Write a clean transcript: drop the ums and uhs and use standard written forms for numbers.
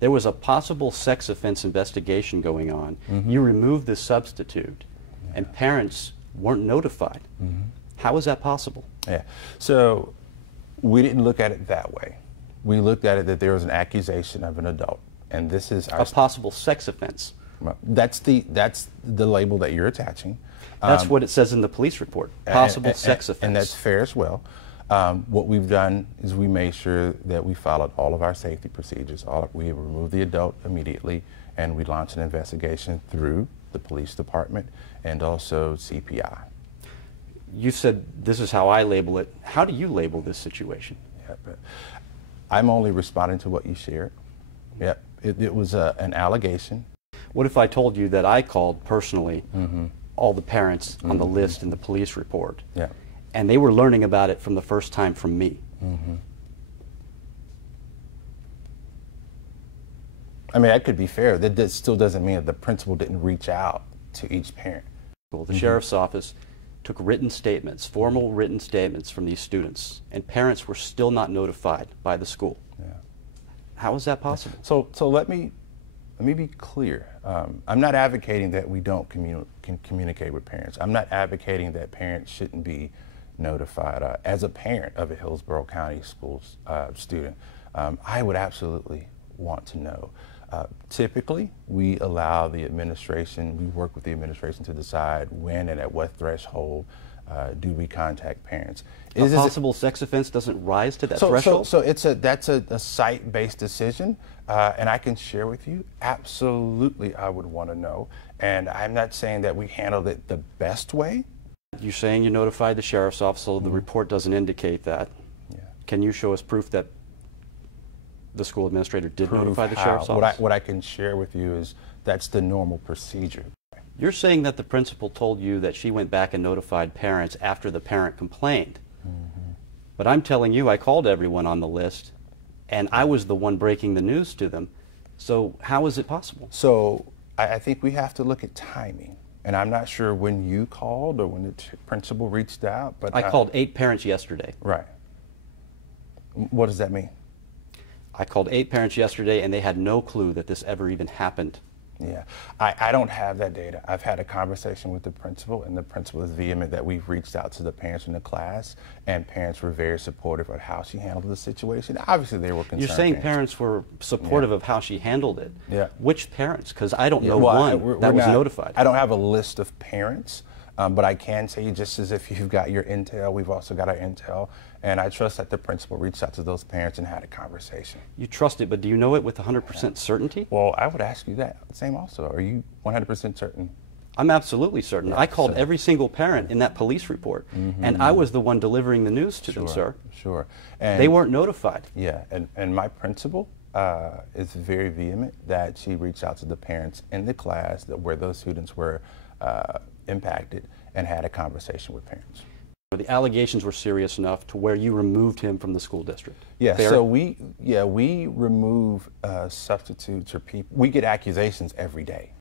There was a possible sex offense investigation going on. You removed the substitute, and parents weren't notified. How is that possible? Yeah, so we didn't look at it that way. We looked at it that there was an accusation of an adult, and this is our a possible sex offense. That's the label that you're attaching. That's what it says in the police report. Possible sex offense. And that's fair as well. What we've done is we made sure that we followed all of our safety procedures. We removed the adult immediately, and we launched an investigation through the police department and also CPI. You said this is how I label it. How do you label this situation? Yeah, but I'm only responding to what you shared. Yep, it was an allegation. What if I told you that I called personally all the parents on the list in the police report, and they were learning about it from the first time from me? I mean, that could be fair. That still doesn't mean that the principal didn't reach out to each parent. The sheriff's office took written statements, formal written statements from these students, and parents were still not notified by the school. How is that possible? So let me be clear. I'm not advocating that we don't communicate with parents. I'm not advocating that parents shouldn't be notified. As a parent of a Hillsborough County schools student, I would absolutely want to know. Typically, we allow the administration, we work with the administration to decide when and at what threshold do we contact parents. A possible sex offense doesn't rise to that threshold? So that's a site-based decision, and I can share with you, absolutely I would want to know. And I'm not saying that we handled it the best way. You're saying you notified the sheriff's office, so the report doesn't indicate that. Can you show us proof that the school administrator did notify the sheriff's office? What I can share with you is that's the normal procedure. You're saying that the principal told you that she went back and notified parents after the parent complained. But I'm telling you, I called everyone on the list, and I was the one breaking the news to them. So how is it possible? So I think we have to look at timing. And I'm not sure when you called or when the principal reached out. But I called 8 parents yesterday. Right. What does that mean? I called 8 parents yesterday, and they had no clue that this ever even happened. Yeah, I don't have that data. I've had a conversation with the principal, and the principal is vehement that we've reached out to the parents in the class, and parents were very supportive of how she handled the situation. Obviously, they were concerned. You're saying parents were supportive of how she handled it? Yeah. Which parents? Because I don't know one that was notified. I don't have a list of parents, but I can tell you, just as if you've got your intel, we've also got our intel, and I trust that the principal reached out to those parents and had a conversation. You trust it, but do you know it with 100% certainty? Well, I would ask you that. Same also. Are you 100% certain? I'm absolutely certain. I called every single parent in that police report, and I was the one delivering the news to them, sir. Sure. And they weren't notified. Yeah, and my principal is very vehement that she reached out to the parents in the class where those students were impacted and had a conversation with parents. The allegations were serious enough to where you removed him from the school district. Yeah, Fair? so we remove substitutes or people. We get accusations every day.